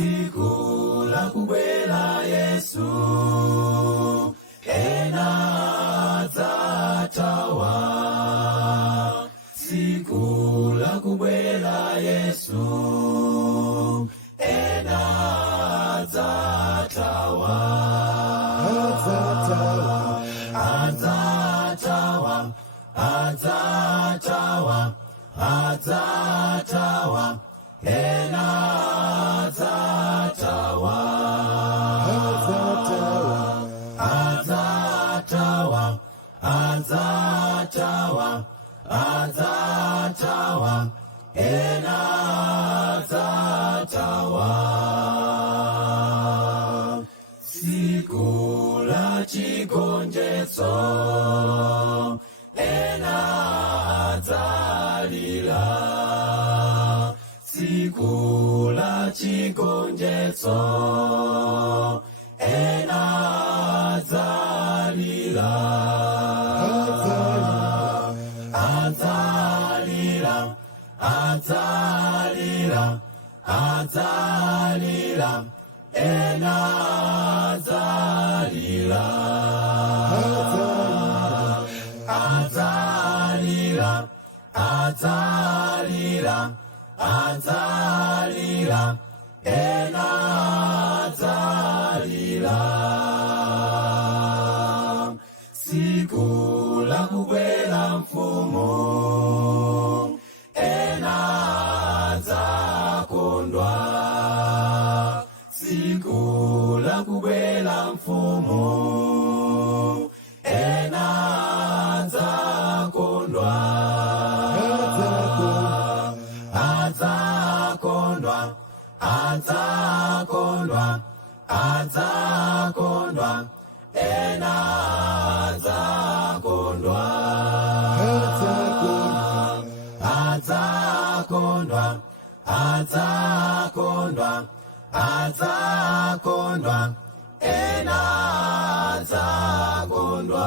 siku la kubwela Yesu ena adzatawa, siku la kubwela Yesu ena adzatawa, adzatawa, adzatawa, adzatawa, ena adzatawa, adzatawa, adzatawa, adzatawa, ena adzatawa, siku la chigonjetso ena adzalira, siku la chigonjetso ena adzalira, adzalira, adzalira, adzalira, ena adzalira, adzalira, adzalira, adzalira, ena adzalira, siku la kubwela mfumu ena adzakondwa, siku la kubwela mfumu ena adzakondwa, adzakondwa, adzakondwa, adzakondwa, ena adzakondwa, adzakondwa, adzakondwa, adzakondwa, ena adzakondwa.